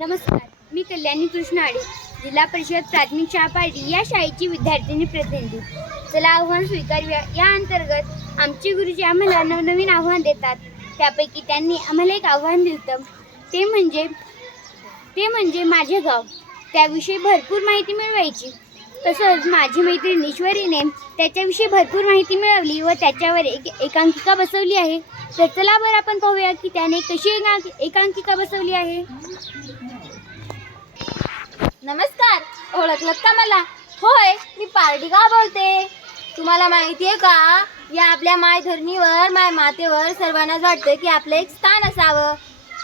नमस्कार मी कल्याणी कृष्ण आडे जिल्हा परिषद प्राथमिक शाळा पार्टी या शाळेची विद्यार्थिनी प्रतिनिधी. चला आव्हान स्वीकारूया. या अंतर्गत आमचे गुरुजी आम्हाला नवनवीन आव्हान देतात. त्यापैकी त्यांनी आम्हाला एक आव्हान दिलं ते म्हणजे ते म्हणजे माझे गाव. त्याविषयी भरपूर माहिती मिळवायची. तसंच माझी मैत्रीण ईश्वरीने त्याच्याविषयी भरपूर माहिती मिळवली व त्याच्यावर एक एकांकिका बसवली आहे. तर चला बरं आपण पाहूया की त्याने कशी एकांकिका बसवली आहे. नमस्कार ओळखलं का मला? होय मी पार्टिका बोलते तुम्हाला माहिती आहे का? या आपल्या माय धरणीवर माय मातेवर सर्वांनाच वाटतं की आपलं एक स्थान असावं.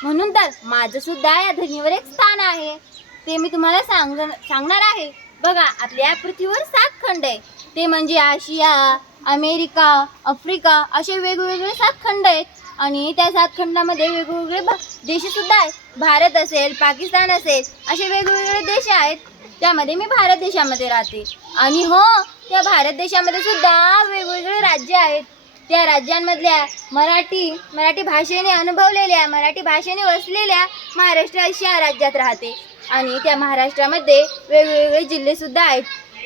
म्हणून तर माझं सुद्धा या धरणीवर एक स्थान आहे. ते मी तुम्हाला सांग सांगणार आहे. बघा आपल्या पृथ्वीवर सात खंड आहे. ते म्हणजे आशिया अमेरिका आफ्रिका असे वेगवेगळे सात खंड आहेत. आणि त्या सात खंडामध्ये वेगवेगळे देशसुद्धा आहेत. भारत असेल पाकिस्तान असेल असे वेगवेगळे देश आहेत. त्यामध्ये मी भारत देशामध्ये राहते. आणि हो त्या भारत देशामध्ये सुद्धा वेगवेगळे राज्य आहेत. त्या राज्यांमधल्या मराठी मराठी भाषेने अनुभवलेल्या मराठी भाषेने वसलेल्या महाराष्ट्र अशा राज्यात राहते. आणि त्या महाराष्ट्रामध्ये वेगवेगळे जिल्हेसुद्धा आहेत.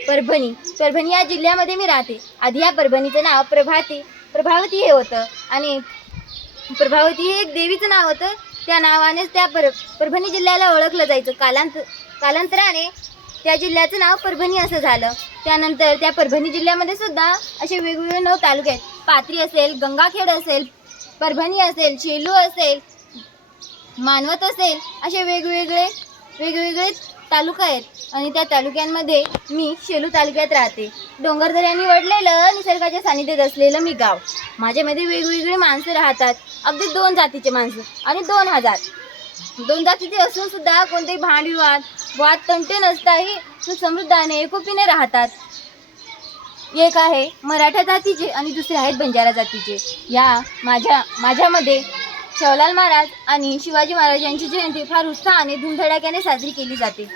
परभणी परभणी या जिल्ह्यामध्ये मी राहते. आधी या परभणीचं नाव प्रभाती प्रभावती हे होतं. आणि प्रभावती हे एक देवीचं नाव होतं. त्या नावानेच त्या पर परभणी जिल्ह्याला ओळखलं जायचं. कालांत कालांतराने त्या जिल्ह्याचं नाव परभणी असं झालं. त्यानंतर त्या परभणी जिल्ह्यामध्ये सुद्धा असे वेगवेगळे नऊ तालुके आहेत. पात्री असेल गंगाखेड असेल परभणी असेल शेलू असेल मानवत असेल असे वेगवेगळे वेगवेगळे तालुका आहेत. आणि त्या तालुक्यांमध्ये मी शेलू तालुक्यात राहते. डोंगरदऱ्यांनी वडलेलं निसर्गाच्या सानिध्यात असलेलं मी गाव. माझ्यामध्ये वेगवेगळी माणसं राहतात. अगदी दोन जातीचे माणसं आणि दोन हजार. दोन जातीचे असून सुद्धा कोणतेही भांडविवाद वाद तंटे नसताही समृद्धाने एकोपीने राहतात. एक आहे मराठा जातीचे आणि दुसरे आहेत बंजारा जातीचे. या माझ्या माझ्यामध्ये शिवलाल महाराज आणि शिवाजी महाराज यांची जयंती फार उत्साहाने धुमधडाक्याने साजरी केली जाते.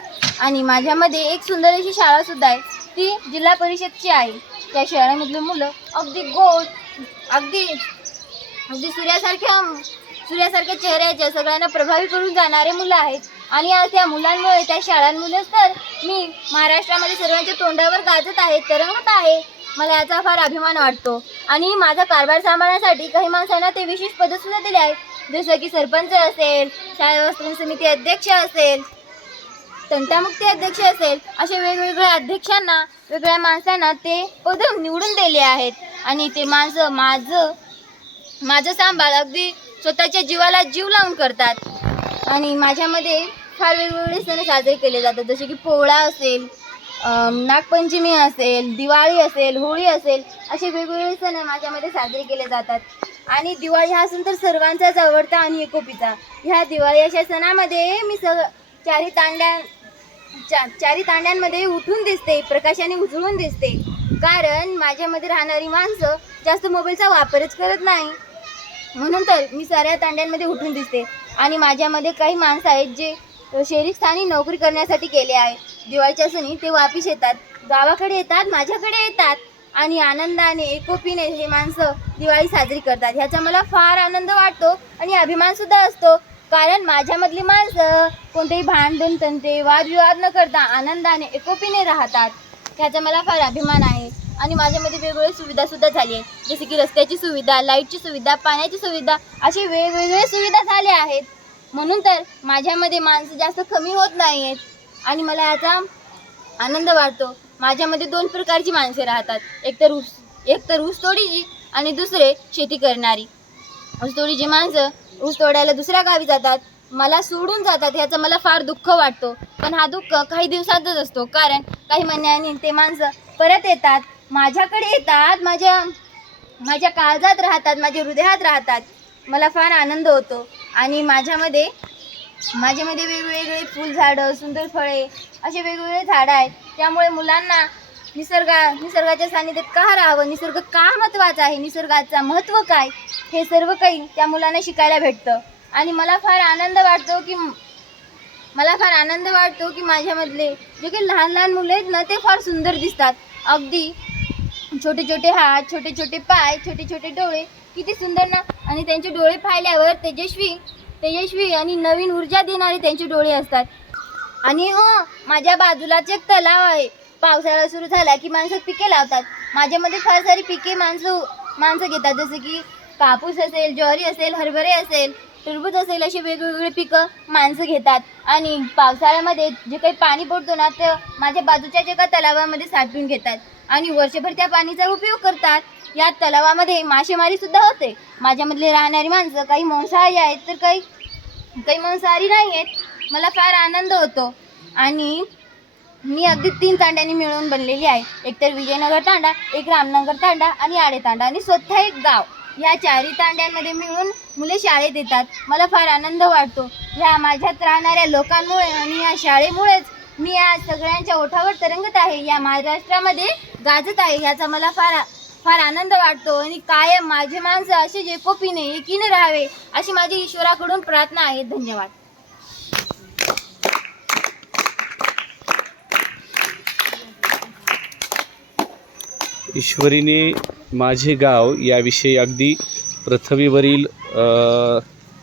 आणि माझ्यामध्ये एक सुंदर अशी शाळासुद्धा आहे. ती जिल्हा परिषदची आहे. त्या शाळेमधली मुलं अगदी गोड अगदी अगदी सूर्यासारख्या सूर्यासारख्या चेहऱ्याच्या सगळ्यांना प्रभावी करून जाणारे मुलं आहेत. आणि आज त्या मुलांमुळे त्या शाळांमुळेच तर मी महाराष्ट्रामध्ये सर्वांच्या तोंडावर गाजत आहे तरंगत आहे. मला याचा फार अभिमान वाटतो. आणि माझा कारभार सांभाळण्यासाठी काही माणसांना ते विशेष पदसुद्धा दिले आहेत. जसं की सरपंच असेल शाळा व्यवस्थापन समिती अध्यक्ष असेल तंटामुक्ती अध्यक्ष असेल अशा वेगवेगळ्या अध्यक्षांना वेगळ्या माणसांना ते पद निवडून दिले आहेत. आणि ते माणसं माझं माझं सांभाळ अगदी स्वतःच्या जीवाला जीव लावून करतात. आणि माझ्यामध्ये फार वेगवेगळे सण साजरे केले जातात. जसे की पोळा असेल नागपंचमी असेल दिवाळी असेल होळी असेल असे वेगवेगळे सण माझ्यामध्ये साजरे केले जातात. आणि दिवाळी हा सण तर सर्वांचाच आवडता आणि एकोपीचा. ह्या दिवाळी अशा सणामध्ये मी सग चारी तांड्या चा चारी तांड्यांमध्ये उठून दिसते प्रकाशाने उजळून दिसते. कारण माझ्यामध्ये राहणारी माणसं जास्त मोबाईलचा वापरच करत नाही. म्हणून तर मी साऱ्या तांड्यांमध्ये उठून दिसते. आणि माझ्यामध्ये काही माणसं आहेत जे शहरी स्थानी नोकरी करण्यासाठी गेले आहे. दिवाळीच्या सणी ते वापिस येतात. गावाकडे येतात माझ्याकडे येतात. आणि आनंदाने एकोपीने हे माणसं दिवाळी साजरी करतात. ह्याचा मला फार आनंद वाटतो आणि अभिमानसुद्धा असतो. कारण माझ्यामधली माणसं कोणतेही भांडण तंटे वादविवाद न करता आनंदाने एकोपीने राहतात. ह्याचा मला फार अभिमान आहे. आणि माझ्यामध्ये वेगवेगळ्या सुविधासुद्धा झाली आहे जसे की रस्त्याची सुविधा लाईटची सुविधा पाण्याची सुविधा अशी वेगवेगळे सुविधा झाल्या आहेत. म्हणून तर माझ्यामध्ये माणसं जास्त कमी होत नाही आहेत आणि मला याचा आनंद वाटतो. माझ्यामध्ये दोन प्रकारची माणसे राहतात. एक तर ऊस एक तर ऊसतोडीची आणि दुसरे शेती करणारी. ऊसतोडीची माणसं ऊस तोडायला दुसऱ्या गावी जातात. मला सोडून जातात ह्याचं मला फार दुःख वाटतो. पण हा दुःख काही दिवसातच असतो. कारण काही महिन्यांनी ते माणसं परत येतात. माझ्याकडे येतात. माझ्या माझ्या काळजात राहतात. माझ्या हृदयात राहतात. मला फार आनंद होतो. आणि माझ्यामध्ये माझ्यामध्ये वेगवेगळे फुलझाडं सुंदर फळे असे वेगवेगळे झाडं आहेत. त्यामुळे मुलांना निसर्गा निसर्गाच्या सानिध्यात का राहावं? निसर्ग का महत्त्वाचा आहे? निसर्गाचा महत्त्व काय? हे सर्व काही त्या मुलांना शिकायला भेटतं. आणि मला फार आनंद वाटतो की मला फार आनंद वाटतो की माझ्यामधले जे काही लहान लहान मुलं आहेत ना ते फार सुंदर दिसतात. अगदी छोटे छोटे हात छोटे छोटे पाय छोटे छोटे डोळे किती सुंदर ना आणि त्यांचे डोळे पाहिल्यावर तेजस्वी तेजस्वी आणि नवीन ऊर्जा देणारे त्यांचे डोळे असतात. आणि हो माझ्या बाजूलाच एक तलाव आहे. पावसाळा सुरू झाला की माणसं पिके लावतात. माझ्यामध्ये फार सारी पिके माणसं माणसं घेतात. जसं की कापूस असेल ज्वारी असेल हरभरे असेल टरबूज असेल अशी वेगवेगळी पिकं माणसं घेतात. आणि पावसाळ्यामध्ये जे काही पाणी पडतो ना ते माझ्या बाजूच्या जे का तलावामध्ये साठवून घेतात. आणि वर्षभर त्या पाणीचा उपयोग करतात. या तलावामध्ये मासेमारी सुद्धा होते. माझ्यामधले राहणारी माणसं काही मांसाहारी आहेत तर काही काही मांसाहारी नाही आहेत. मला फार आनंद होतो. आणि मी अगदी तीन तांड्यांनी मिळून बनलेली आहे. एक तर विजयनगर तांडा एक रामनगर तांडा आणि आडे तांडा आणि स्वतः एक गाव. या चारही तांड्यांमध्ये मिळून मुले शाळेत येतात मला फार आनंद वाटतो. ह्या माझ्यात राहणाऱ्या लोकांमुळे आणि या शाळेमुळेच मी आज सगळ्यांच्या ओठावर तरंगत आहे. या महाराष्ट्रामध्ये गाजत आहे. याचा मला फार फार आनंद वाटतो आणि कायम माझे माणसं असे जेकोपीने एकीने राहावे अशी माझी ईश्वराकडून प्रार्थना आहे. धन्यवाद. ईश्वरीने माझे गाव याविषयी अगदी पृथ्वीवरील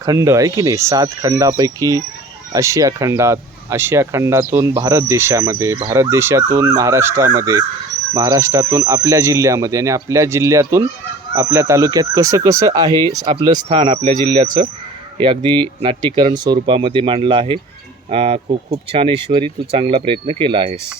खंड आहे की नाही? सात खंडापैकी आशिया खंडात आशिया खंडातून भारत देशामध्ये भारत देशातून महाराष्ट्रामध्ये महाराष्ट्रातून आपल्या जिल्ह्यामध्ये आणि आपल्या जिल्ह्यातून आपल्या तालुक्यात कसं कसं आहे आपलं स्थान आपल्या जिल्ह्याचं हे अगदी नाट्यकरण स्वरूपामध्ये मांडलं आहे. खूप खूप छान ईश्वरी तू चांगला प्रयत्न केला आहेस.